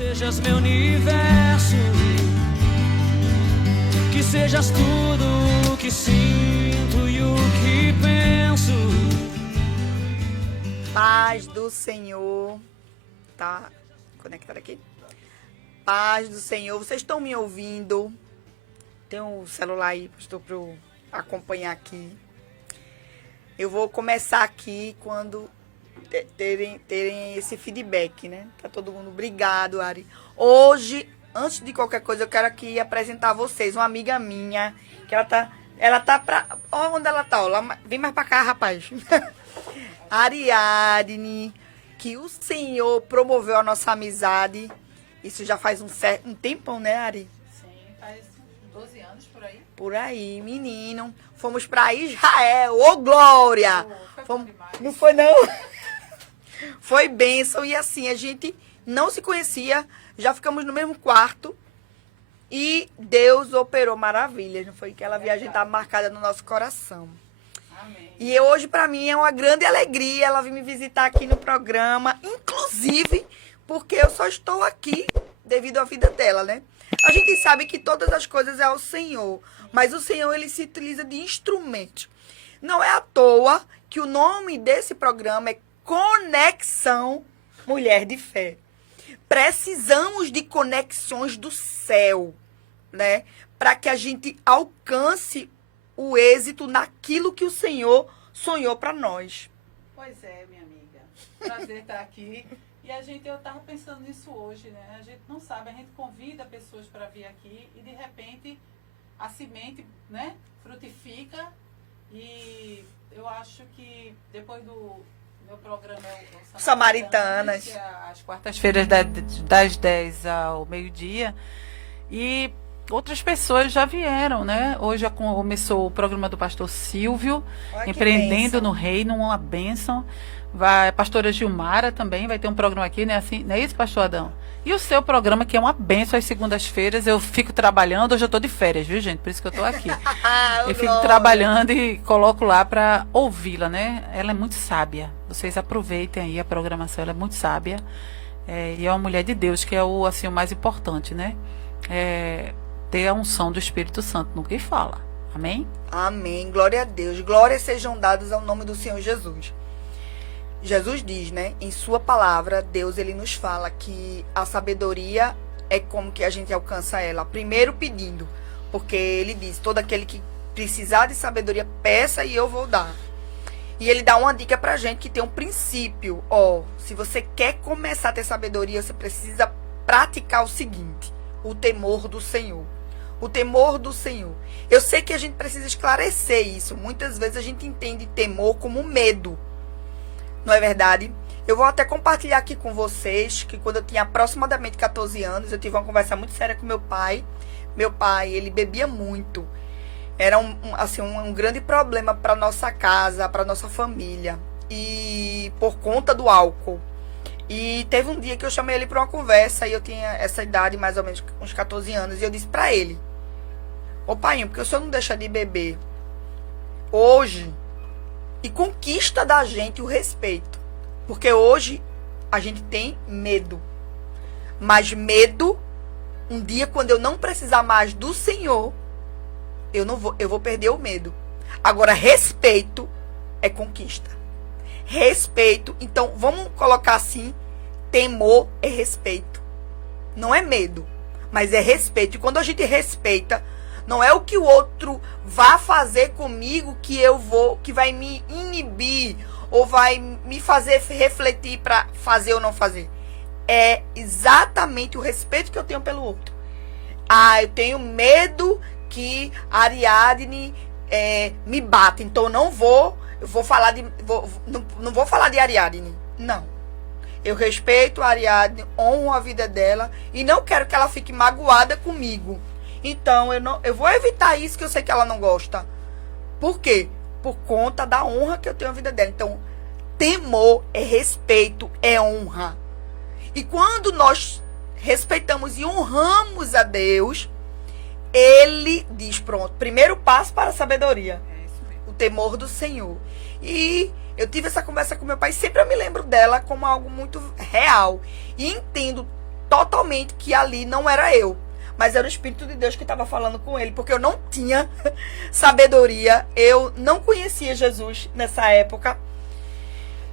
sejas meu universo, que sejas tudo o que sinto e o que penso. Paz do Senhor. Tá conectado aqui? Paz do Senhor. Vocês estão me ouvindo? Tem um celular aí, pastor, para eu acompanhar aqui. Eu vou começar aqui quando terem esse feedback, né? Tá todo mundo. Obrigado, Ari. Hoje, antes de qualquer coisa, eu quero aqui apresentar a vocês uma amiga minha, que ela tá pra... Ó, onde ela tá, ó. Vem mais pra cá, rapaz. Ariadne, que o Senhor promoveu a nossa amizade. Isso já faz um tempão, né, Ari? Sim, faz 12 anos por aí. Por aí, menino. Fomos pra Israel. Ô, glória! Não foi, não? Foi bênção. E assim, a gente não se conhecia. Já ficamos no mesmo quarto. E Deus operou maravilhas. Não foi? Aquela viagem estava marcada no nosso coração. Amém. E hoje, para mim, é uma grande alegria ela vir me visitar aqui no programa. Inclusive, porque eu só estou aqui devido à vida dela, né? A gente sabe que todas as coisas é o Senhor. Mas o Senhor, ele se utiliza de instrumentos. Não é à toa que o nome desse programa é Conexão Mulher de Fé. Precisamos de conexões do céu, né? Para que a gente alcance o êxito naquilo que o Senhor sonhou para nós. Pois é, minha amiga. Prazer estar aqui. E eu estava pensando nisso hoje, né? A gente não sabe, a gente convida pessoas para vir aqui e de repente a semente, né, frutifica. E eu acho que depois do meu programa o Samaritanas, que é às quartas-feiras das 10 ao meio-dia, e outras pessoas já vieram, né? Hoje já começou o programa do pastor Silvio, Empreendendo no Reino, uma bênção. A pastora Gilmara também vai ter um programa aqui, né? Assim, não é isso, pastor Adão? E o seu programa, que é uma bênção às segundas-feiras, eu fico trabalhando, hoje eu estou de férias, viu, gente? Por isso que eu estou aqui. Eu fico trabalhando e coloco lá para ouvi-la, né? Ela é muito sábia. Vocês aproveitem aí a programação, ela é muito sábia. E é uma mulher de Deus, que é o mais importante, né? Ter a unção do Espírito Santo no que fala. Amém? Amém. Glória a Deus. Glórias sejam dadas ao nome do Senhor Jesus. Jesus diz, né, em sua palavra, Deus, ele nos fala que a sabedoria é como que a gente alcança ela. Primeiro pedindo, porque ele diz, todo aquele que precisar de sabedoria, peça e eu vou dar. E ele dá uma dica pra gente que tem um princípio. Se você quer começar a ter sabedoria, você precisa praticar o seguinte, o temor do Senhor. O temor do Senhor. Eu sei que a gente precisa esclarecer isso. Muitas vezes a gente entende temor como medo. Não é verdade? Eu vou até compartilhar aqui com vocês que quando eu tinha aproximadamente 14 anos, eu tive uma conversa muito séria com meu pai. Meu pai, ele bebia muito. Era um grande problema para nossa casa, para nossa família. E por conta do álcool. E teve um dia que eu chamei ele para uma conversa e eu tinha essa idade, mais ou menos uns 14 anos. E eu disse para ele, ô pai, porque o senhor não deixa de beber hoje e conquista da gente o respeito. Porque hoje a gente tem medo. Mas medo, um dia quando eu não precisar mais do Senhor, eu vou perder o medo. Agora, respeito é conquista. Respeito, então vamos colocar assim, temor é respeito. Não é medo, mas é respeito. E quando a gente respeita, não é o que o outro vai fazer comigo que vai me inibir ou vai me fazer refletir para fazer ou não fazer. É exatamente o respeito que eu tenho pelo outro. Eu tenho medo que a Ariadne me bata, então não vou falar de Ariadne. Não. Eu respeito a Ariadne, honro a vida dela e não quero que ela fique magoada comigo. Então, eu vou evitar isso que eu sei que ela não gosta. Por quê? Por conta da honra que eu tenho à vida dela. Então, temor é respeito, é honra. E quando nós respeitamos e honramos a Deus, ele diz, pronto, primeiro passo para a sabedoria. O temor do Senhor. E eu tive essa conversa com meu pai, sempre eu me lembro dela como algo muito real. E entendo totalmente que ali não era eu, mas era o Espírito de Deus que estava falando com ele, porque eu não tinha sabedoria, eu não conhecia Jesus nessa época,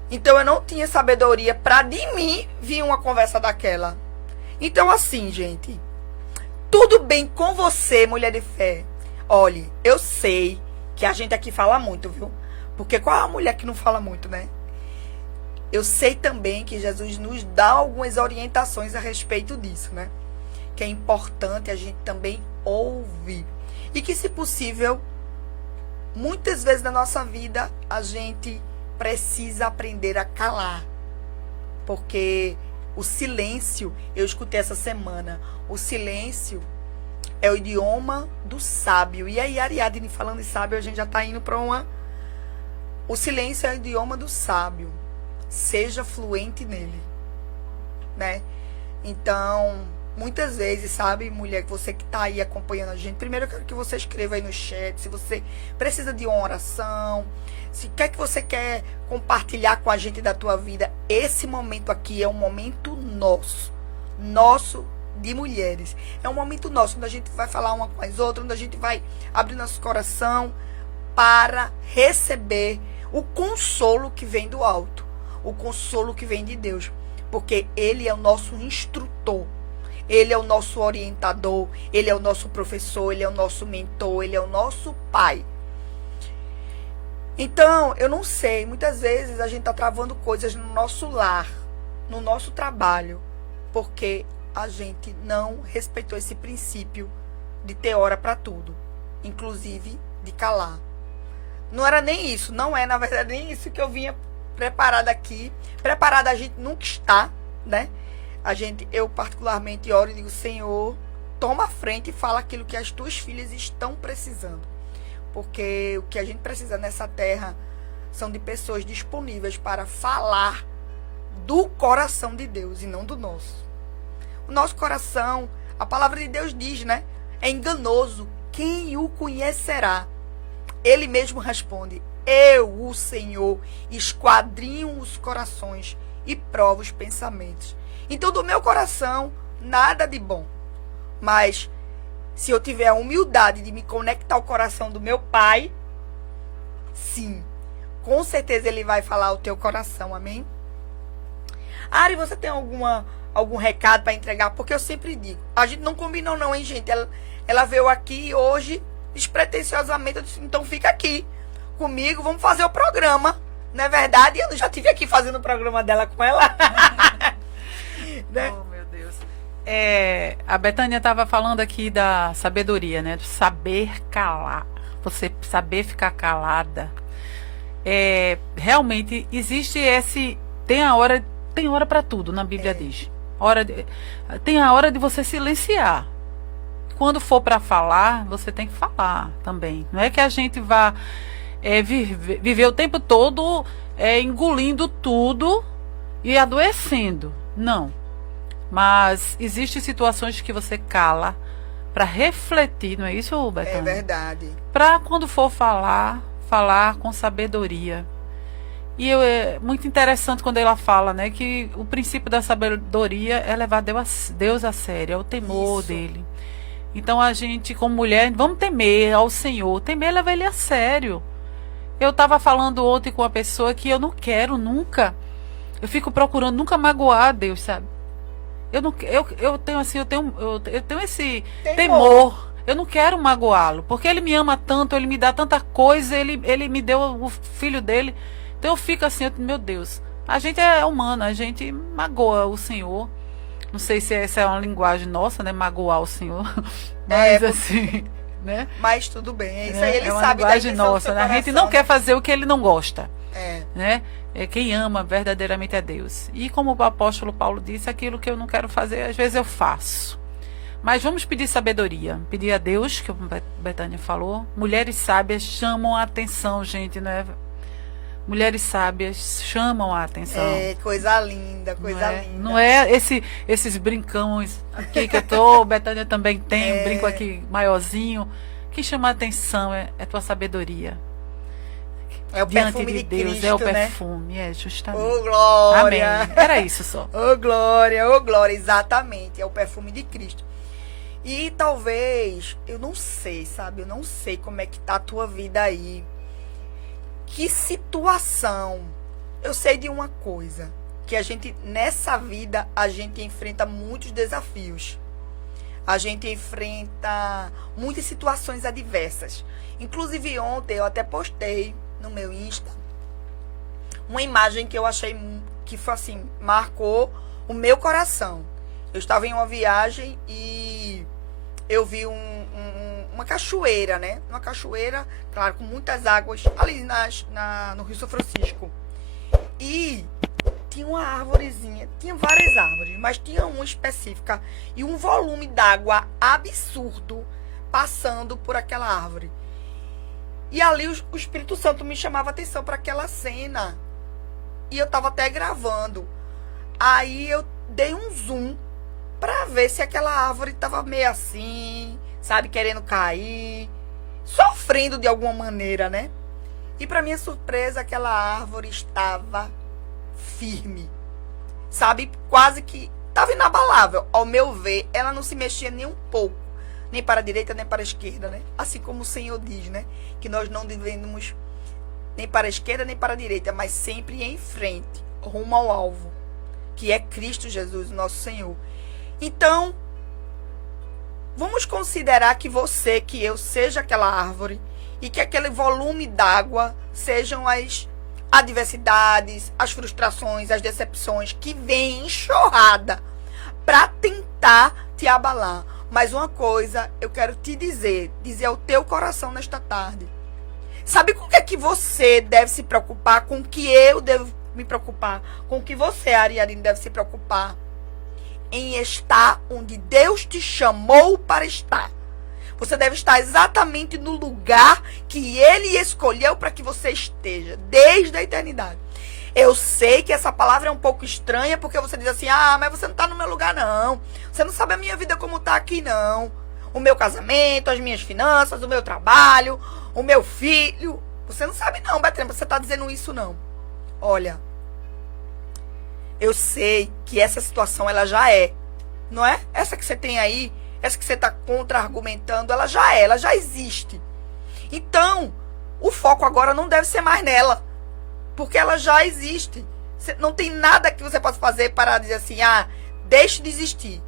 então eu não tinha sabedoria para de mim vir uma conversa daquela. Então assim, gente, tudo bem com você, mulher de fé. Olhe, eu sei que a gente aqui fala muito, viu? Porque qual é a mulher que não fala muito, né? Eu sei também que Jesus nos dá algumas orientações a respeito disso, né? Que é importante a gente também ouvir. E que, se possível, muitas vezes na nossa vida, a gente precisa aprender a calar. Porque o silêncio, eu escutei essa semana, o silêncio é o idioma do sábio. E aí, Ariadne, falando em sábio, a gente já está indo para uma... O silêncio é o idioma do sábio. Seja fluente nele, né? Então, muitas vezes, sabe, mulher, você que tá aí acompanhando a gente, primeiro eu quero que você escreva aí no chat, se você precisa de uma oração, se quer que você quer compartilhar com a gente da tua vida, esse momento aqui é um momento nosso de mulheres. É um momento nosso, onde a gente vai falar uma com as outras, onde a gente vai abrir nosso coração para receber o consolo que vem do alto. O consolo que vem de Deus, porque Ele é o nosso instrutor, Ele é o nosso orientador, Ele é o nosso professor, Ele é o nosso mentor, Ele é o nosso pai. Então, eu não sei, muitas vezes a gente está travando coisas no nosso lar, no nosso trabalho, porque a gente não respeitou esse princípio de ter hora para tudo, inclusive de calar. Não era nem isso, não é, na verdade, nem isso que eu vinha preparada aqui. Preparada a gente nunca está, né? Eu particularmente oro e digo, Senhor, toma a frente e fala aquilo que as tuas filhas estão precisando. Porque o que a gente precisa nessa terra são de pessoas disponíveis para falar do coração de Deus e não do nosso. O nosso coração, a palavra de Deus diz, né? É enganoso. Quem o conhecerá? Ele mesmo responde, eu, o Senhor, esquadrinho os corações e provo os pensamentos. Então, do meu coração, nada de bom. Mas, se eu tiver a humildade de me conectar ao coração do meu Pai, sim, com certeza Ele vai falar ao teu coração, amém? Ari, você tem algum recado para entregar? Porque eu sempre digo, a gente não combinou não, hein, gente? Ela veio aqui hoje, despretensiosamente, eu disse, então fica aqui comigo, vamos fazer o programa. Não é verdade? Eu já estive aqui fazendo o programa dela com ela. Né? Oh, meu Deus. A Betânia estava falando aqui da sabedoria, né? Do saber calar. Você saber ficar calada. Realmente existe tem hora para tudo, na Bíblia diz. Tem a hora de você silenciar. Quando for para falar, você tem que falar também. Não é que a gente vá viver o tempo todo engolindo tudo e adoecendo. Não. Mas existem situações que você cala para refletir, não é isso, Betânia? É verdade. Para quando for falar com sabedoria. E é muito interessante quando ela fala, né, que o princípio da sabedoria é levar Deus a sério, é o temor dele. Então a gente, como mulher, vamos temer ao Senhor. Temer, levar Ele a sério. Eu estava falando ontem com uma pessoa que eu não quero nunca. Eu fico procurando nunca magoar a Deus, sabe? Eu tenho assim, eu tenho esse temor. Eu não quero magoá-lo, porque Ele me ama tanto, Ele me dá tanta coisa, Ele me deu o filho dele. Então eu fico assim, meu Deus, a gente é humano, a gente magoa o Senhor. Não sei se essa é uma linguagem nossa, né? Magoar o Senhor. Mas assim, né? Mas tudo bem, é isso aí, Ele uma sabe linguagem nossa, né? A gente não quer fazer o que Ele não gosta. Né? Quem ama verdadeiramente é Deus. E como o apóstolo Paulo disse, aquilo que eu não quero fazer, às vezes eu faço. Mas vamos pedir sabedoria. Pedir a Deus, que a Betânia falou. Mulheres sábias chamam a atenção, gente, não é? Mulheres sábias chamam a atenção. Coisa linda, coisa linda. Não é esses brincões aqui que eu tô, Betânia também tem, um brinco aqui maiorzinho. Que chama a atenção é tua sabedoria. É o diante perfume de de Deus, Cristo, é o né? perfume, é justamente. Ô, glória! Amém. Era isso só. Ô, glória, exatamente. É o perfume de Cristo. E talvez, eu não sei, sabe? Eu não sei como é que tá a tua vida aí. Que situação. Eu sei de uma coisa, que a gente, nessa vida, a gente enfrenta muitos desafios. A gente enfrenta muitas situações adversas. Inclusive ontem eu até postei no meu Insta uma imagem que eu achei que foi assim, marcou o meu coração. Eu estava em uma viagem e eu vi uma cachoeira, né? Uma cachoeira, claro, com muitas águas ali no Rio São Francisco. E tinha uma árvorezinha, tinha várias árvores, mas tinha uma específica e um volume d'água absurdo passando por aquela árvore. E ali o Espírito Santo me chamava a atenção para aquela cena. E eu estava até gravando. Aí eu dei um zoom para ver se aquela árvore estava meio assim, sabe, querendo cair, sofrendo de alguma maneira, né? E para minha surpresa, aquela árvore estava firme, sabe? Quase que estava inabalável. Ao meu ver, ela não se mexia nem um pouco, nem para a direita, nem para a esquerda, né? Assim como o Senhor diz, né? Que nós não devemos nem para a esquerda, nem para a direita, mas sempre em frente, rumo ao alvo, que é Cristo Jesus, nosso Senhor. Então, vamos considerar que você, que eu, seja aquela árvore e que aquele volume d'água sejam as adversidades, as frustrações, as decepções que vêm enxurrada para tentar te abalar. Mas uma coisa eu quero te dizer ao teu coração nesta tarde. Sabe com o que é que você deve se preocupar? Com o que eu devo me preocupar? Com o que você, Ariadne, deve se preocupar? Em estar onde Deus te chamou para estar. Você deve estar exatamente no lugar que Ele escolheu para que você esteja, desde a eternidade. Eu sei que essa palavra é um pouco estranha, porque você diz assim, mas você não está no meu lugar, não. Você não sabe a minha vida como está aqui, não. O meu casamento, as minhas finanças, o meu trabalho, o meu filho. Você não sabe, não, Betânia, você está dizendo isso, não. Olha, eu sei que essa situação, ela já é, não é? Essa que você tem aí, essa que você está contra-argumentando, ela já existe. Então, o foco agora não deve ser mais nela, porque ela já existe. Não tem nada que você possa fazer para dizer assim, deixe de existir.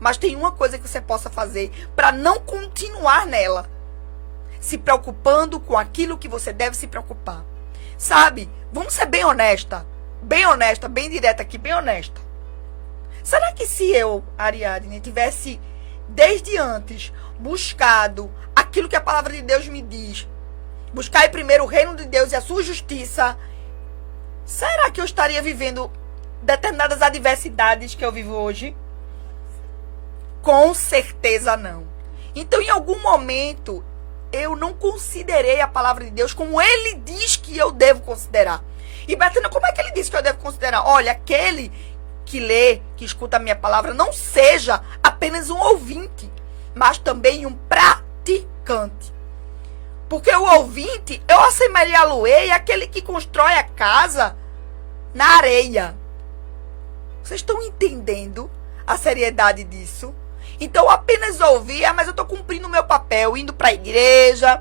Mas tem uma coisa que você possa fazer para não continuar nela, se preocupando com aquilo que você deve se preocupar. Sabe? Vamos ser bem honesta, bem direta aqui, bem honesta. Será que se eu, Ariadne, tivesse desde antes buscado aquilo que a palavra de Deus me diz, buscar em primeiro o reino de Deus e a sua justiça, será que eu estaria vivendo determinadas adversidades que eu vivo hoje? Com certeza não. Então, em algum momento, eu não considerei a palavra de Deus como Ele diz que eu devo considerar. E, Betânia, como é que Ele diz que eu devo considerar? Olha, aquele que lê, que escuta a minha palavra, não seja apenas um ouvinte, mas também um praticante. Porque o ouvinte, eu assemelhá-lo-ei àquele que constrói a casa na areia. Vocês estão entendendo a seriedade disso? Então, apenas ouvir, mas eu estou cumprindo o meu papel, indo para a igreja,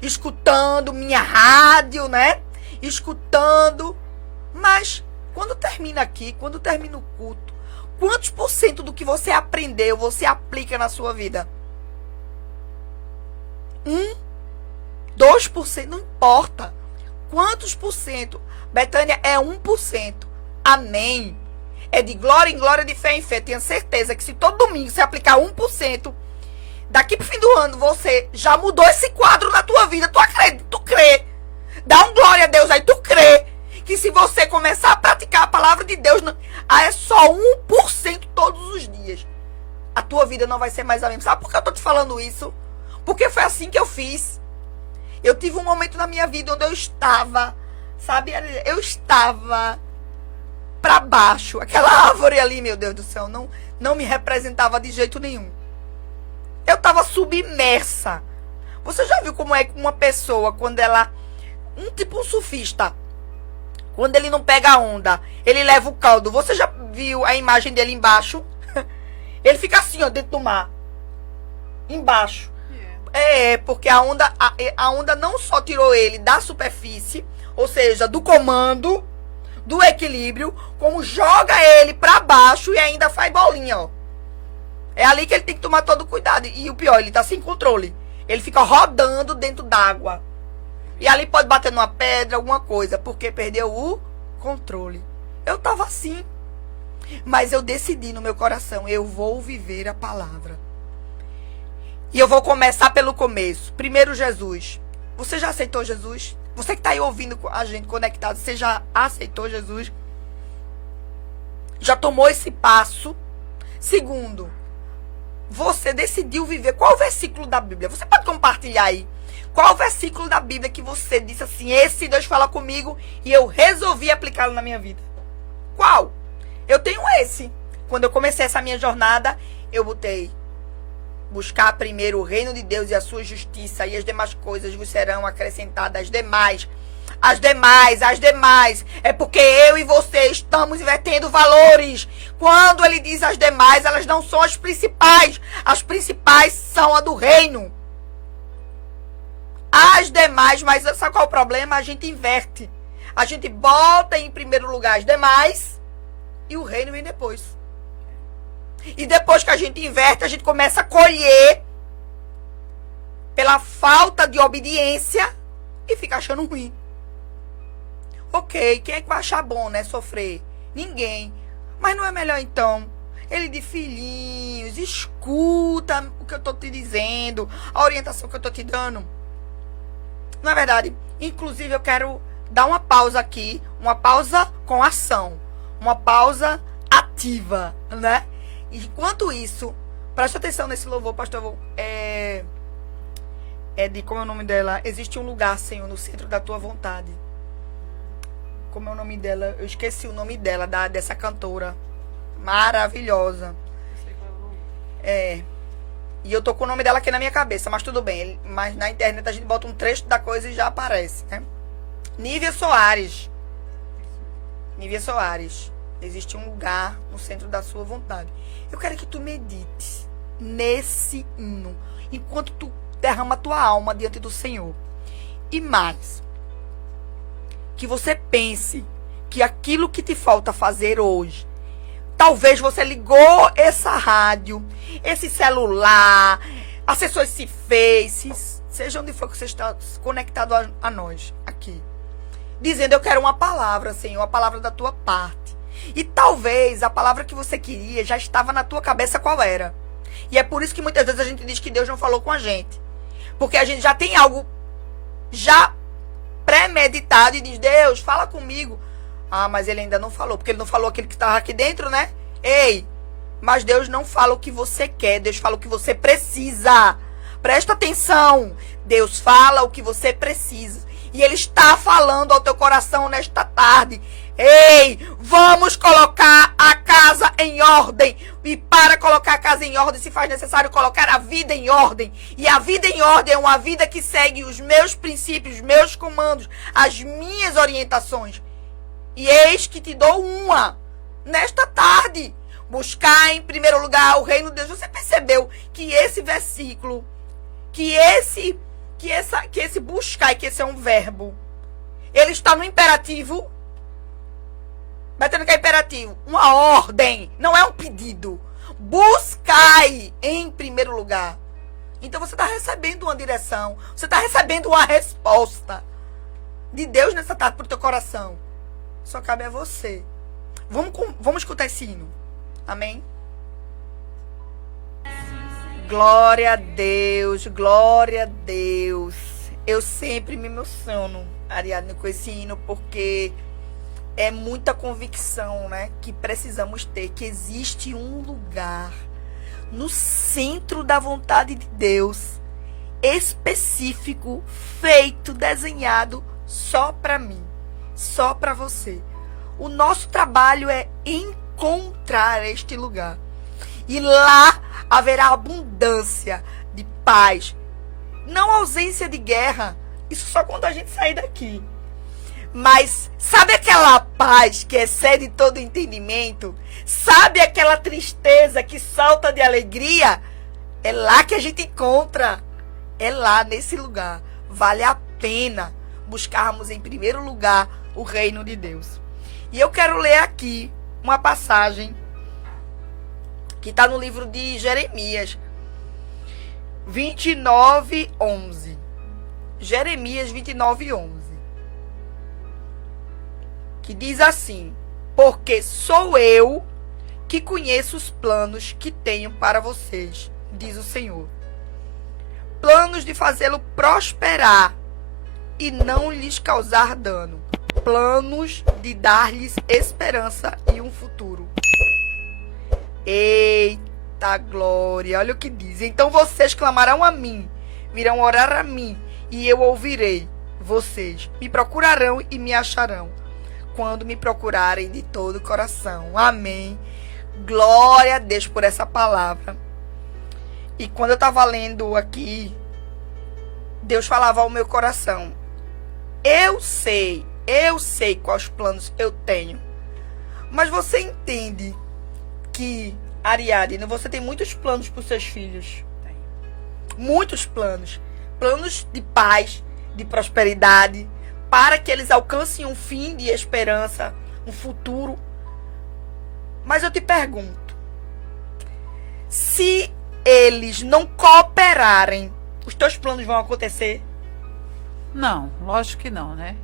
escutando minha rádio, né? Escutando. Mas, quando termina aqui, quando termina o culto, quantos por cento do que você aprendeu, você aplica na sua vida? 2%, não importa. Quantos por cento? Betânia, é 1%. Amém. É de glória em glória, de fé em fé. Tenho certeza que se todo domingo você aplicar 1%, daqui pro fim do ano você já mudou esse quadro na tua vida. Tu acredita? Tu crê? Dá um glória a Deus aí. Tu crê que se você começar a praticar a palavra de Deus, é só 1% todos os dias, a tua vida não vai ser mais a mesma. Sabe por que eu tô te falando isso? Porque foi assim que eu fiz. Eu tive um momento na minha vida onde eu estava, sabe? Eu estava para baixo. Aquela árvore ali, meu Deus do céu, não me representava de jeito nenhum. Eu estava submersa. Você já viu como é que uma pessoa, quando ela tipo um surfista. Quando ele não pega a onda, ele leva o caldo. Você já viu a imagem dele embaixo? Ele fica assim, ó, dentro do mar. Embaixo. Porque a onda não só tirou ele da superfície, ou seja, do comando, do equilíbrio, como joga ele pra baixo e ainda faz bolinha, ó. É ali que ele tem que tomar todo cuidado. E o pior, ele tá sem controle. Ele fica rodando dentro d'água. E ali pode bater numa pedra, alguma coisa, porque perdeu o controle. Eu tava assim. Mas eu decidi no meu coração, eu vou viver a palavra. E eu vou começar pelo começo. Primeiro, Jesus. Você já aceitou Jesus? Você que está aí ouvindo a gente conectado, você já aceitou Jesus? Já tomou esse passo? Segundo, você decidiu viver. Qual o versículo da Bíblia? Você pode compartilhar aí. Qual o versículo da Bíblia que você disse assim, esse Deus fala comigo e eu resolvi aplicá-lo na minha vida? Qual? Eu tenho esse. Quando eu comecei essa minha jornada, eu botei: buscar primeiro o reino de Deus e a sua justiça, e as demais coisas vos serão acrescentadas. As demais. É porque eu e você estamos invertendo valores. Quando ele diz as demais, elas não são as principais. As principais são a do reino. As demais, mas sabe qual é o problema? A gente inverte. A gente bota em primeiro lugar as demais e o reino vem depois. E depois que a gente inverte, a gente começa a colher pela falta de obediência e fica achando ruim. Ok, quem é que vai achar bom, né? Sofrer? Ninguém. Mas não é melhor então? Ele de filhinhos, escuta o que eu tô te dizendo, a orientação que eu tô te dando. Não é verdade? Inclusive eu quero dar uma pausa aqui, uma pausa com ação, uma pausa ativa, né? Enquanto isso, preste atenção nesse louvor, pastor. Como é o nome dela? Existe um lugar, Senhor, no centro da tua vontade. Como é o nome dela? Eu esqueci o nome dela, dessa cantora. Maravilhosa. E eu tô com o nome dela aqui na minha cabeça, mas tudo bem. Mas na internet a gente bota um trecho da coisa e já aparece, né? Nívia Soares. Existe um lugar no centro da sua vontade. Eu quero que tu medites nesse hino, enquanto tu derrama a tua alma diante do Senhor. E mais, que você pense que aquilo que te falta fazer hoje, talvez você ligou essa rádio, esse celular, acessou esse Face, seja onde for que você está conectado a nós, aqui, dizendo: eu quero uma palavra, Senhor, a palavra da tua parte. E talvez a palavra que você queria já estava na tua cabeça qual era. E é por isso que muitas vezes a gente diz que Deus não falou com a gente. Porque a gente já tem algo já premeditado e diz: Deus, fala comigo. Ah, mas ele ainda não falou, porque ele não falou aquilo que estava aqui dentro, né? Ei, mas Deus não fala o que você quer, Deus fala o que você precisa. Presta atenção, Deus fala o que você precisa. E Ele está falando ao teu coração nesta tarde. Ei, vamos colocar a casa em ordem. E para colocar a casa em ordem, se faz necessário colocar a vida em ordem. E a vida em ordem é uma vida que segue os meus princípios, os meus comandos, as minhas orientações. E eis que te dou uma, nesta tarde. Buscar em primeiro lugar o reino de Deus. Você percebeu que esse versículo, que esse buscar, e que esse é um verbo, ele está no imperativo. Batendo que é imperativo, uma ordem, não é um pedido. Buscai em primeiro lugar. Então você está recebendo uma direção, você está recebendo uma resposta de Deus nessa tarde para o teu coração. Só cabe a você. Vamos escutar esse hino. Amém? Glória a Deus, glória a Deus. Eu sempre me emociono, Ariadne, com esse hino, porque é muita convicção, né, que precisamos ter, que existe um lugar no centro da vontade de Deus, específico, feito, desenhado só para mim, só para você. O nosso trabalho é encontrar este lugar. E lá haverá abundância de paz, não ausência de guerra. Isso só quando a gente sair daqui. Mas sabe aquela paz que excede todo entendimento? Sabe aquela tristeza que salta de alegria? É lá que a gente encontra. É lá, nesse lugar. Vale a pena buscarmos em primeiro lugar o reino de Deus. E eu quero ler aqui uma passagem que está no livro de Jeremias 29:11. Jeremias 29:11. Que diz assim: porque sou eu que conheço os planos que tenho para vocês, diz o Senhor. Planos de fazê-lo prosperar e não lhes causar dano. Planos de dar-lhes esperança e um futuro. Eita glória, olha o que diz. Então vocês clamarão a mim, virão orar a mim, e eu ouvirei vocês. Me procurarão e me acharão, quando me procurarem de todo o coração. Amém. Glória a Deus por essa palavra. E quando eu estava lendo aqui, Deus falava ao meu coração: eu sei quais planos eu tenho. Mas você entende que, Ariadne, você tem muitos planos para os seus filhos. Tem. Muitos planos. Planos de paz, de prosperidade, para que eles alcancem um fim de esperança, um futuro. Mas eu te pergunto, se eles não cooperarem, os teus planos vão acontecer? Não, lógico que não, né?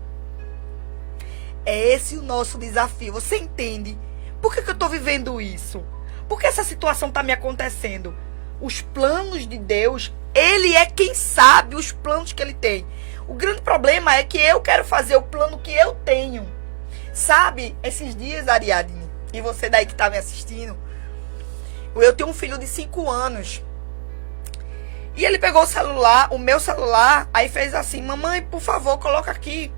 É esse o nosso desafio. Você entende? Por que eu estou vivendo isso? Por que essa situação está me acontecendo? Os planos de Deus, Ele é quem sabe os planos que Ele tem. O grande problema é que eu quero fazer o plano que eu tenho. Sabe, esses dias, Ariadne, e você daí que está me assistindo, eu tenho um filho de 5 anos. E ele pegou o celular, o meu celular, aí fez assim: mamãe, por favor, coloca aqui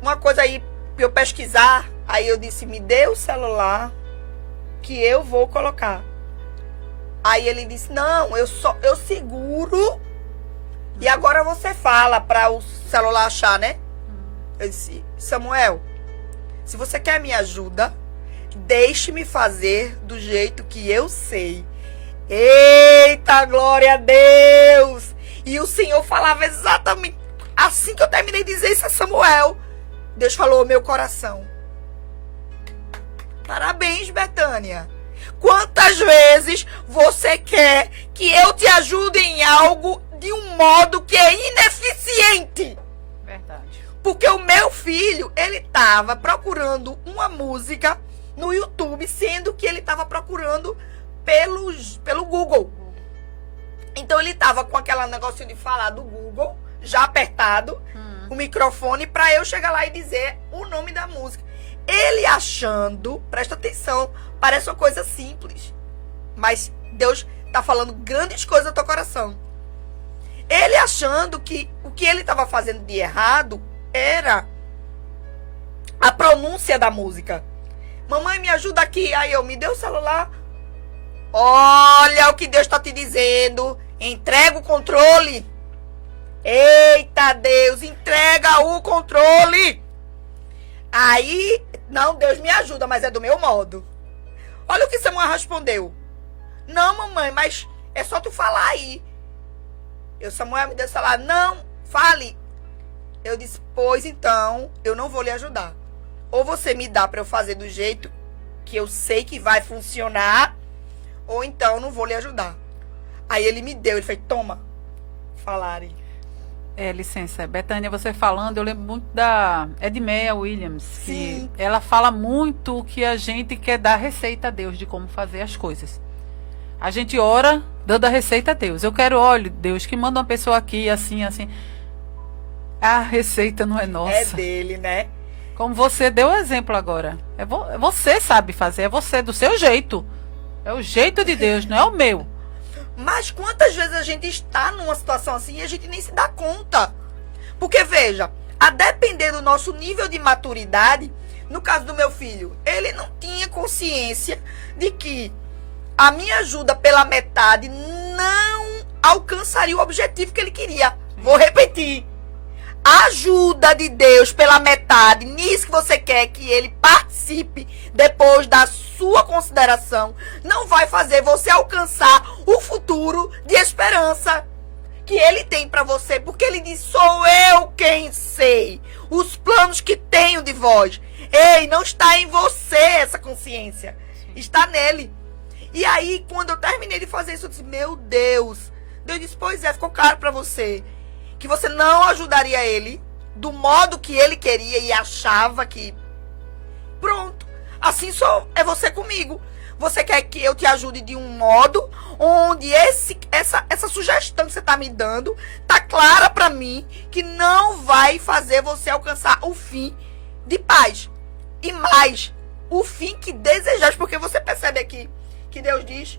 uma coisa aí pra eu pesquisar. Aí eu disse: me dê o celular que eu vou colocar. Aí ele disse: não, eu seguro e agora você fala para o celular achar, né? Eu disse: Samuel, se você quer minha ajuda, deixe-me fazer do jeito que eu sei. Eita, glória a Deus! E o Senhor falava exatamente assim que eu terminei de dizer isso a Samuel. Deus falou ao meu coração: parabéns, Betânia. Quantas vezes você quer que eu te ajude em algo de um modo que é ineficiente? Verdade. Porque o meu filho, ele estava procurando uma música no YouTube, sendo que ele estava procurando pelo Google. Então ele estava com aquele negocinho de falar do Google, já apertado, o microfone, para eu chegar lá e dizer o nome da música. Ele achando, presta atenção, parece uma coisa simples, mas Deus está falando grandes coisas no teu coração. Ele achando que o que ele estava fazendo de errado era a pronúncia da música. Mamãe, me ajuda aqui. Aí me deu o celular. Olha o que Deus está te dizendo. Entrega o controle. Eita Deus, entrega o controle. Aí, não, Deus me ajuda, mas é do meu modo. Olha o que Samuel respondeu: não, mamãe, mas é só tu falar aí. Samuel me deu o celular: não, fale. Eu disse: pois então, eu não vou lhe ajudar. Ou você me dá para eu fazer do jeito que eu sei que vai funcionar, ou então eu não vou lhe ajudar. Aí ele me deu, ele fez: toma, falarem. Licença, Betânia, você falando, eu lembro muito da Edmeia Williams, Sim. que ela fala muito que a gente quer dar receita a Deus de como fazer as coisas. A gente ora dando a receita a Deus. Eu quero, olha, Deus, que manda uma pessoa aqui, assim, assim. A receita não é nossa. É dele, né? Como você deu o exemplo agora. Você sabe fazer, é você, do seu jeito. É o jeito de Deus, não é o meu. Mas quantas vezes a gente está numa situação assim e a gente nem se dá conta? Porque, veja, a depender do nosso nível de maturidade, no caso do meu filho, ele não tinha consciência de que a minha ajuda pela metade não alcançaria o objetivo que ele queria. Vou repetir. A ajuda de Deus pela metade, nisso que você quer que ele participe depois da sua consideração, não vai fazer você alcançar o futuro de esperança que ele tem para você, porque ele diz: sou eu quem sei os planos que tenho de vós. Ei, não está em você essa consciência, está nele. E aí, quando eu terminei de fazer isso, eu disse: meu Deus. Deus disse: pois é, ficou claro para você que você não ajudaria ele do modo que ele queria e achava que... Pronto. Assim só é você comigo. Você quer que eu te ajude de um modo onde essa sugestão que você está me dando tá clara para mim que não vai fazer você alcançar o fim de paz. E mais, o fim que desejas. Porque você percebe aqui que Deus diz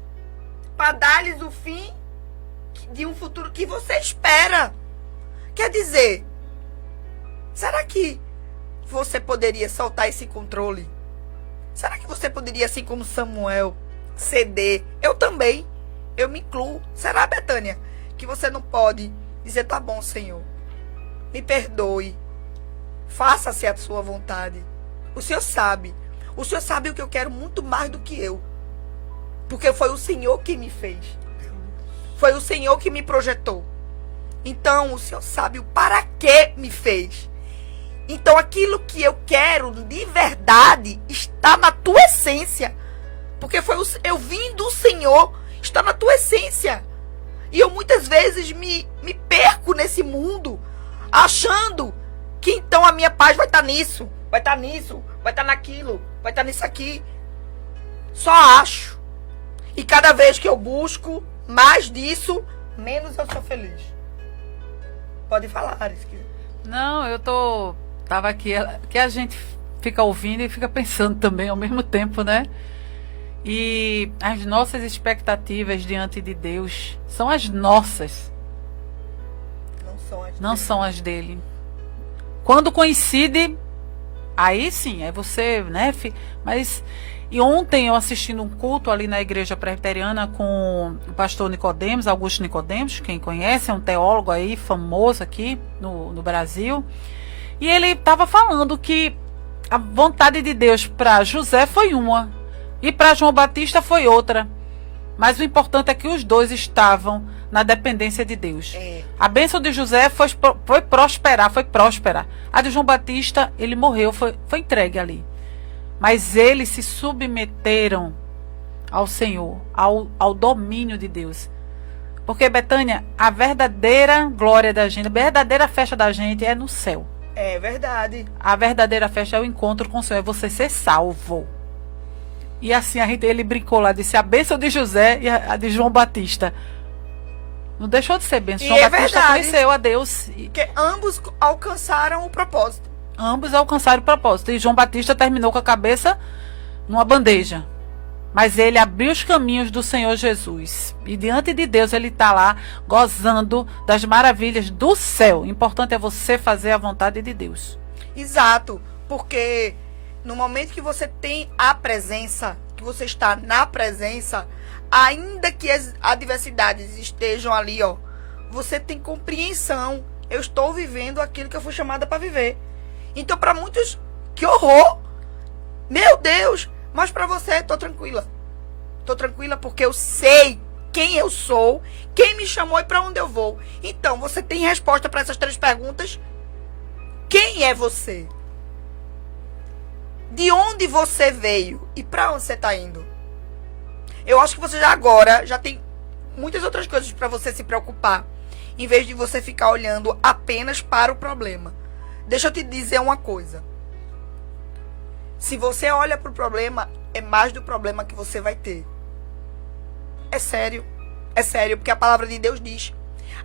para dar-lhes o fim de um futuro que você espera. Quer dizer, será que você poderia soltar esse controle? Será que você poderia, assim como Samuel, ceder? Eu também. Eu me incluo. Será, Betânia, que você não pode dizer: tá bom, Senhor, me perdoe, faça-se a sua vontade. O Senhor sabe. O Senhor sabe o que eu quero muito mais do que eu. Porque foi o Senhor que me fez. Foi o Senhor que me projetou. Então, o Senhor sabe o para que me fez. Então, aquilo que eu quero de verdade está na tua essência. Porque eu vim do Senhor, está na tua essência. E eu muitas vezes me perco nesse mundo, achando que então a minha paz vai estar nisso, vai estar nisso, vai estar naquilo, vai estar nisso aqui. Só acho. E cada vez que eu busco mais disso, menos eu sou feliz. Pode falar, Aris. Não, tava aqui, que a gente fica ouvindo e fica pensando também ao mesmo tempo, né? E as nossas expectativas diante de Deus são as nossas. Não são as dele. Quando coincide, aí sim, aí você, né? Mas... E ontem eu assistindo um culto ali na igreja presbiteriana com o pastor Nicodemos, Augusto Nicodemos, quem conhece, é um teólogo aí famoso aqui no Brasil. E ele estava falando que a vontade de Deus para José foi uma e para João Batista foi outra. Mas o importante é que os dois estavam na dependência de Deus. A bênção de José foi próspera. A de João Batista, ele morreu, foi entregue ali. Mas eles se submeteram ao Senhor, ao domínio de Deus. Porque, Betânia, a verdadeira glória da gente, a verdadeira festa da gente é no céu. É verdade. A verdadeira festa é o encontro com o Senhor, é você ser salvo. E assim ele brincou lá, disse a bênção de José e a de João Batista. Não deixou de ser bênção. João Batista conheceu a Deus. Porque ambos alcançaram o propósito. Ambos alcançaram o propósito. E João Batista terminou com a cabeça numa bandeja. Mas ele abriu os caminhos do Senhor Jesus. E diante de Deus ele está lá gozando das maravilhas do céu. O importante é você fazer a vontade de Deus. Exato. Porque no momento que você tem a presença, que você está na presença, ainda que as adversidades estejam ali, ó, você tem compreensão. Eu estou vivendo aquilo que eu fui chamada para viver. Então, para muitos, que horror! Meu Deus! Mas para você, tô tranquila. Tô tranquila porque eu sei quem eu sou, quem me chamou e para onde eu vou. Então, você tem resposta para essas 3 perguntas? Quem é você? De onde você veio? E para onde você está indo? Eu acho que você já tem muitas outras coisas para você se preocupar, em vez de você ficar olhando apenas para o problema. Deixa eu te dizer uma coisa. Se você olha para o problema, é mais do problema que você vai ter. É sério, porque a palavra de Deus diz: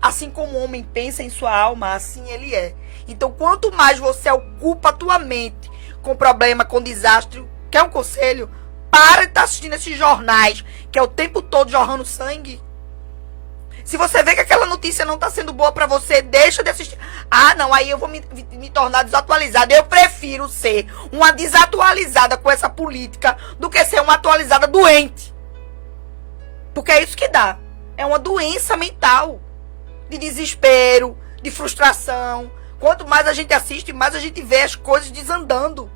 assim como o homem pensa em sua alma, assim ele é. Então, quanto mais você ocupa a tua mente com problema, com desastre, quer um conselho? Para de estar assistindo esses jornais, que é o tempo todo jorrando sangue. Se você vê que aquela notícia não está sendo boa para você, deixa de assistir. Ah, não, aí eu vou me tornar desatualizada. Eu prefiro ser uma desatualizada com essa política do que ser uma atualizada doente. Porque é isso que dá. É uma doença mental. De desespero, de frustração. Quanto mais a gente assiste, mais a gente vê as coisas desandando.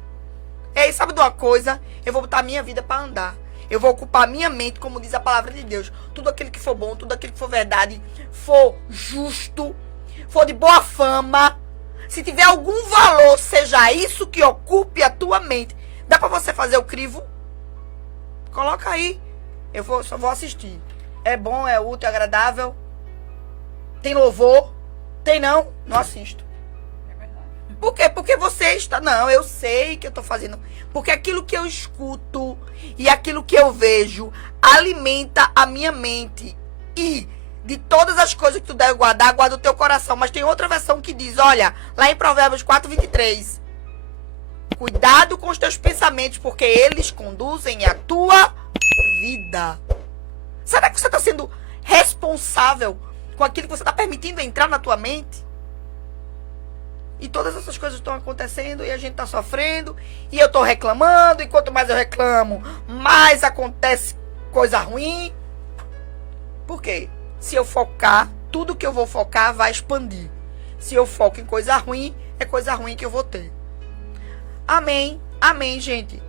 E sabe de uma coisa? Eu vou botar a minha vida para andar. Eu vou ocupar a minha mente, como diz a palavra de Deus. Tudo aquilo que for bom, tudo aquilo que for verdade, for justo, for de boa fama, se tiver algum valor, seja isso que ocupe a tua mente. Dá para você fazer o crivo? Coloca aí. Só vou assistir. É bom, é útil, é agradável. Tem louvor? Tem não? Não assisto. Por quê? Porque você está... Não, eu sei que eu estou fazendo. Porque aquilo que eu escuto e aquilo que eu vejo alimenta a minha mente. E de todas as coisas que tu deve guardar, guarda o teu coração. Mas tem outra versão que diz, olha, lá em Provérbios 4:23. Cuidado com os teus pensamentos, porque eles conduzem a tua vida. Será que você está sendo responsável com aquilo que você está permitindo entrar na tua mente? E todas essas coisas estão acontecendo e a gente está sofrendo. E eu estou reclamando. E quanto mais eu reclamo, mais acontece coisa ruim. Por quê? Se eu focar, tudo que eu vou focar vai expandir. Se eu foco em coisa ruim, é coisa ruim que eu vou ter. Amém. Amém, gente.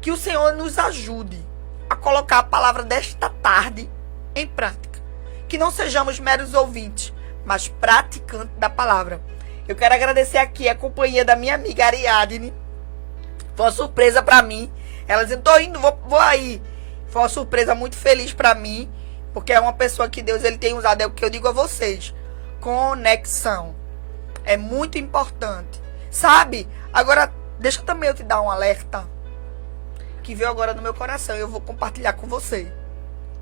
Que o Senhor nos ajude a colocar a palavra desta tarde em prática. Que não sejamos meros ouvintes, mas praticantes da palavra. Eu quero agradecer aqui a companhia da minha amiga Ariadne. Foi uma surpresa para mim. Ela dizendo, tô indo, vou aí. Foi uma surpresa muito feliz para mim, porque é uma pessoa que Deus ele tem usado, é o que eu digo a vocês. Conexão. É muito importante. Sabe? Agora, deixa também eu te dar um alerta que veio agora no meu coração. Eu vou compartilhar com você.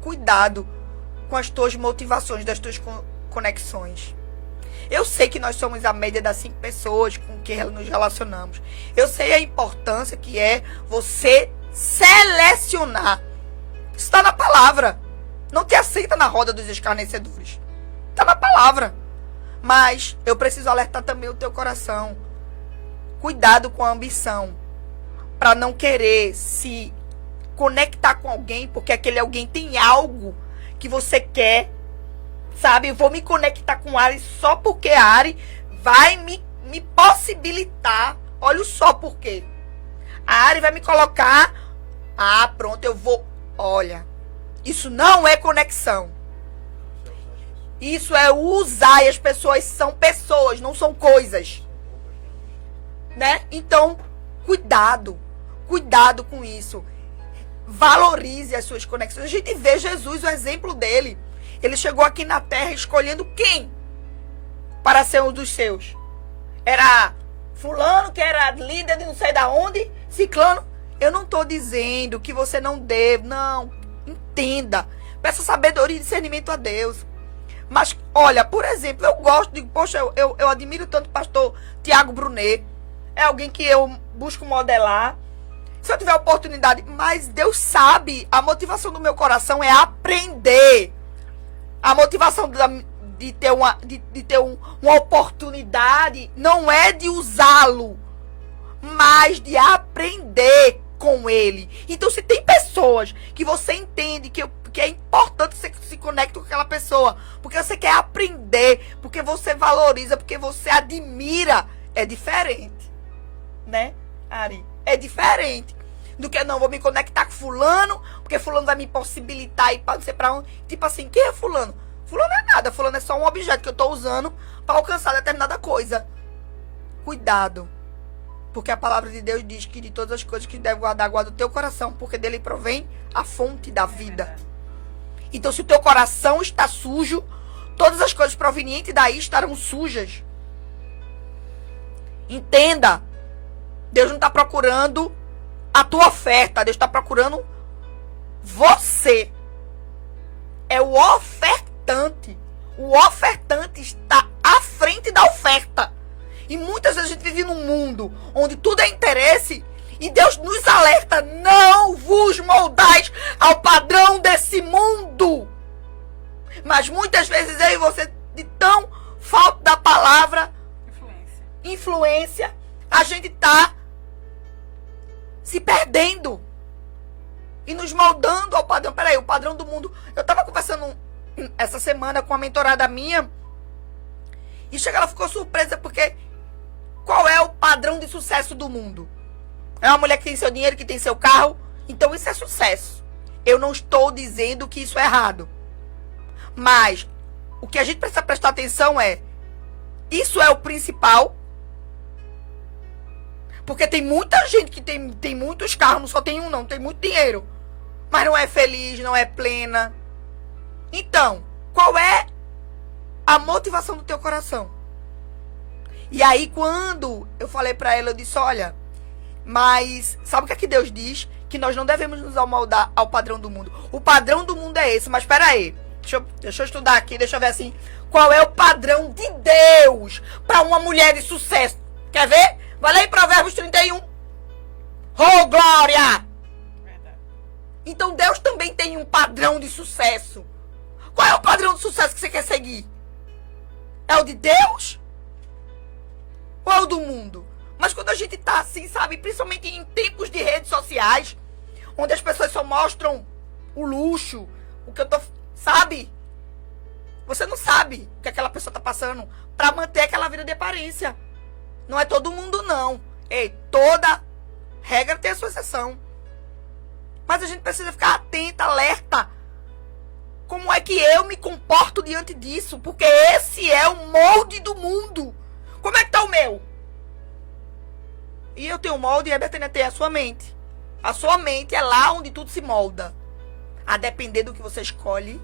Cuidado com as tuas motivações, das tuas conexões. Eu sei que nós somos a média das 5 pessoas com quem nos relacionamos. Eu sei a importância que é você selecionar. Isso está na palavra. Não te aceita na roda dos escarnecedores. Está na palavra. Mas eu preciso alertar também o teu coração. Cuidado com a ambição. Para não querer se conectar com alguém, porque aquele alguém tem algo que você quer. Sabe, eu vou me conectar com a Ari só porque a Ari vai me possibilitar. Olha só por quê. A Ari vai me colocar. Ah, pronto, eu vou. Olha, isso não é conexão. Isso é usar, e as pessoas são pessoas, não são coisas. Né? Então, cuidado. Cuidado com isso. Valorize as suas conexões. A gente vê Jesus, o exemplo dele. Ele chegou aqui na terra escolhendo quem para ser um dos seus? Era fulano, que era líder de não sei da onde, ciclano. Eu não estou dizendo que você não deve, não. Entenda. Peça sabedoria e discernimento a Deus. Mas, olha, por exemplo, eu gosto de... Poxa, eu admiro tanto o pastor Tiago Brunet. É alguém que eu busco modelar. Se eu tiver oportunidade... Mas Deus sabe, a motivação do meu coração é aprender. A motivação de ter uma oportunidade não é de usá-lo, mas de aprender com ele. Então, se tem pessoas que você entende que é importante você se conecte com aquela pessoa, porque você quer aprender, porque você valoriza, porque você admira, é diferente. Né, Ari? É diferente do que, não, vou me conectar com fulano, porque fulano vai me possibilitar ir para não sei pra onde. Tipo assim, quem é fulano? Fulano não é nada, fulano é só um objeto que eu estou usando para alcançar determinada coisa. Cuidado. Porque a palavra de Deus diz que de todas as coisas que deve guardar, guarda o teu coração, porque dele provém a fonte da vida. Então, se o teu coração está sujo, todas as coisas provenientes daí estarão sujas. Entenda. Deus não está procurando a tua oferta. Deus está procurando você. É o ofertante. O ofertante está à frente da oferta. E muitas vezes a gente vive num mundo onde tudo é interesse. E Deus nos alerta. Não vos moldais ao padrão desse mundo. Mas muitas vezes eu e você, de tão falta da palavra, influência, a gente está se perdendo e nos nos moldando ao padrão. Peraí, o padrão do mundo. Eu tava conversando essa semana com uma mentorada minha. E chega, ela ficou surpresa porque qual é o padrão de sucesso do mundo? É uma mulher que tem seu dinheiro, que tem seu carro. Então isso é sucesso. Eu não estou dizendo que isso é errado. Mas o que a gente precisa prestar atenção é: isso é o principal? Porque tem muita gente que tem muitos carros, não só tem um não, tem muito dinheiro. Mas não é feliz, não é plena. Então, qual é a motivação do teu coração? E aí, quando eu falei pra ela, eu disse, olha, mas sabe o que é que Deus diz? Que nós não devemos nos amoldar ao padrão do mundo. O padrão do mundo é esse, mas peraí, deixa eu estudar aqui, deixa eu ver assim, qual é o padrão de Deus para uma mulher de sucesso? Quer ver? Vai lá em Provérbios 31. Oh, glória! Verdade. Então Deus também tem um padrão de sucesso. Qual é o padrão de sucesso que você quer seguir? É o de Deus? Ou é o do mundo? Mas quando a gente tá assim, sabe, principalmente em tempos de redes sociais, onde as pessoas só mostram o luxo, o que eu tô, sabe? Você não sabe o que aquela pessoa tá passando pra manter aquela vida de aparência. Não é todo mundo, não. Ei, toda regra tem a sua exceção. Mas a gente precisa ficar atenta, alerta. Como é que eu me comporto diante disso? Porque esse é o molde do mundo. Como é que tá o meu? E eu tenho um molde e a Betânia tem a sua mente. A sua mente é lá onde tudo se molda. A depender do que você escolhe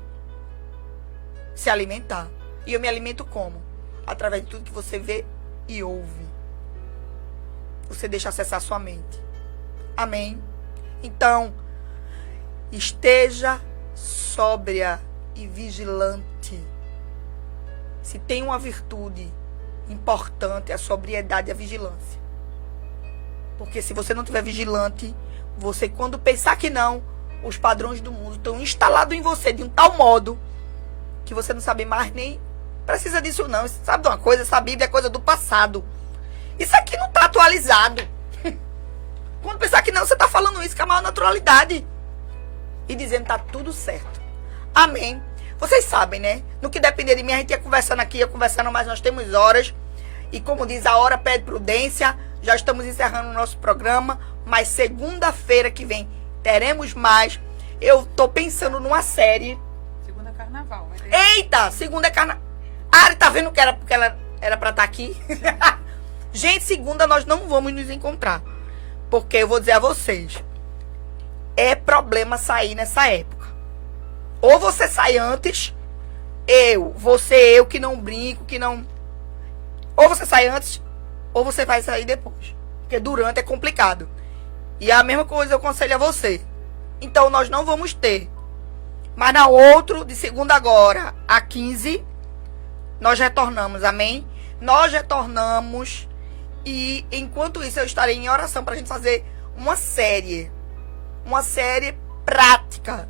se alimentar. E eu me alimento como? Através de tudo que você vê e ouve. Você deixa acessar a sua mente. Amém? Então, esteja sóbria e vigilante. Se tem uma virtude importante, é a sobriedade e a vigilância. Porque se você não estiver vigilante, você, quando pensar que não, os padrões do mundo estão instalados em você de um tal modo que você não sabe mais nem precisa disso não. Sabe de uma coisa? Essa Bíblia é coisa do passado. Isso aqui não está atualizado. Quando pensar que não, você está falando isso com a maior naturalidade. E dizendo que está tudo certo. Amém. Vocês sabem, né? No que depender de mim, a gente ia conversando aqui, ia conversando, mas nós temos horas. E como diz, a hora pede prudência. Já estamos encerrando o nosso programa. Mas segunda-feira que vem teremos mais. Eu tô pensando numa série. Segunda é carnaval. Eita, segunda é carnaval. Ari, tá vendo que era porque ela era pra estar aqui? Gente, segunda nós não vamos nos encontrar. Porque eu vou dizer a vocês. É problema sair nessa época. Ou você sai antes. Eu que não brinco, que não... Ou você sai antes, ou você vai sair depois. Porque durante é complicado. E a mesma coisa eu aconselho a você. Então nós não vamos ter. Mas na outra, de segunda agora, a 15, nós retornamos, amém? Nós retornamos e enquanto isso eu estarei em oração para a gente fazer uma série prática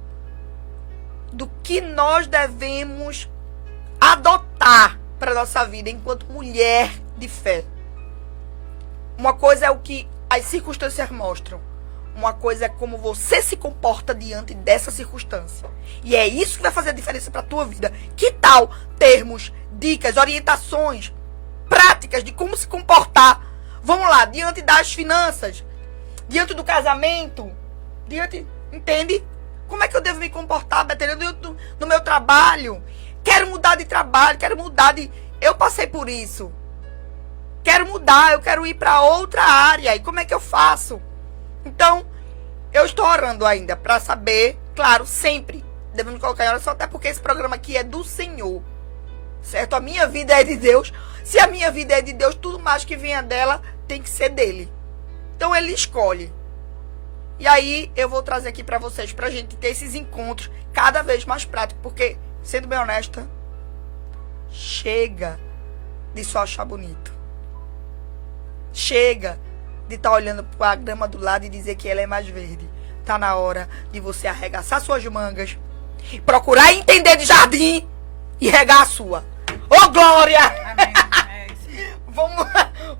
do que nós devemos adotar para a nossa vida enquanto mulher de fé. Uma coisa é o que as circunstâncias mostram. Uma coisa é como você se comporta diante dessa circunstância. E é isso que vai fazer a diferença para a tua vida. Que tal termos dicas, orientações práticas de como se comportar? Vamos lá, diante das finanças, diante do casamento, entende? Como é que eu devo me comportar, Betânia, no meu trabalho? Quero mudar de trabalho, eu passei por isso. Quero mudar, eu quero ir para outra área. E como é que eu faço? Então, eu estou orando ainda para saber, claro, sempre devemos colocar em oração, até porque esse programa aqui é do Senhor, certo? A minha vida é de Deus. Se a minha vida é de Deus, tudo mais que venha dela tem que ser dele. Então, ele escolhe. E aí, eu vou trazer aqui para vocês, pra gente ter esses encontros cada vez mais práticos, porque, sendo bem honesta, chega de só achar bonito. Chega de estar olhando para a grama do lado e dizer que ela é mais verde. Tá na hora de você arregaçar suas mangas, procurar entender de jardim e regar a sua. Ô, glória! Amém. É isso mesmo.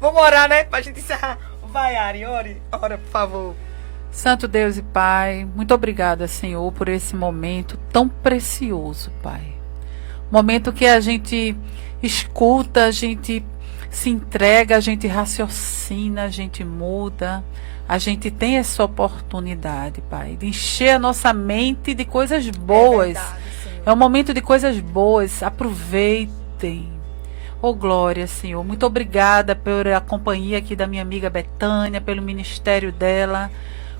Vamos orar, né? Pra gente encerrar. Vai, Ari, ore. Ora, por favor. Santo Deus e Pai, muito obrigada, Senhor, por esse momento tão precioso, Pai. Momento que a gente escuta, a gente se entrega, a gente raciocina, a gente muda. A gente tem essa oportunidade, Pai, de encher a nossa mente de coisas boas. É um momento de coisas boas. Aproveitem. Oh, glória, Senhor. Muito obrigada pela companhia aqui da minha amiga Betânia, pelo ministério dela.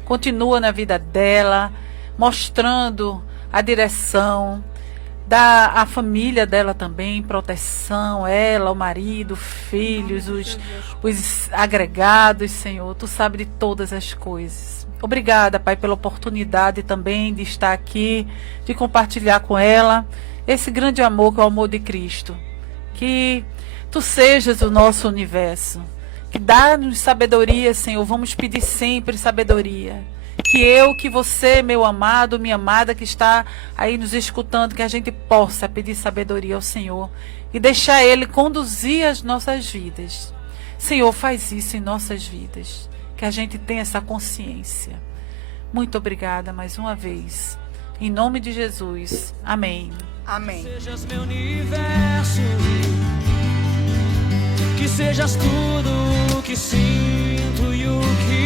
Continua na vida dela, mostrando a direção, dá à família dela também, proteção, ela, o marido, filhos, os agregados, Senhor. Tu sabe de todas as coisas. Obrigada, Pai, pela oportunidade também de estar aqui, de compartilhar com ela esse grande amor que é o amor de Cristo. Que Tu sejas o nosso universo. Que dá-nos sabedoria, Senhor. Vamos pedir sempre sabedoria. Que você, meu amado, minha amada, que está aí nos escutando, que a gente possa pedir sabedoria ao Senhor e deixar Ele conduzir as nossas vidas. Senhor, faz isso em nossas vidas. Que a gente tenha essa consciência. Muito obrigada mais uma vez. Em nome de Jesus. Amém. Amém. Sejas meu universo, que sejas tudo o que sinto e o que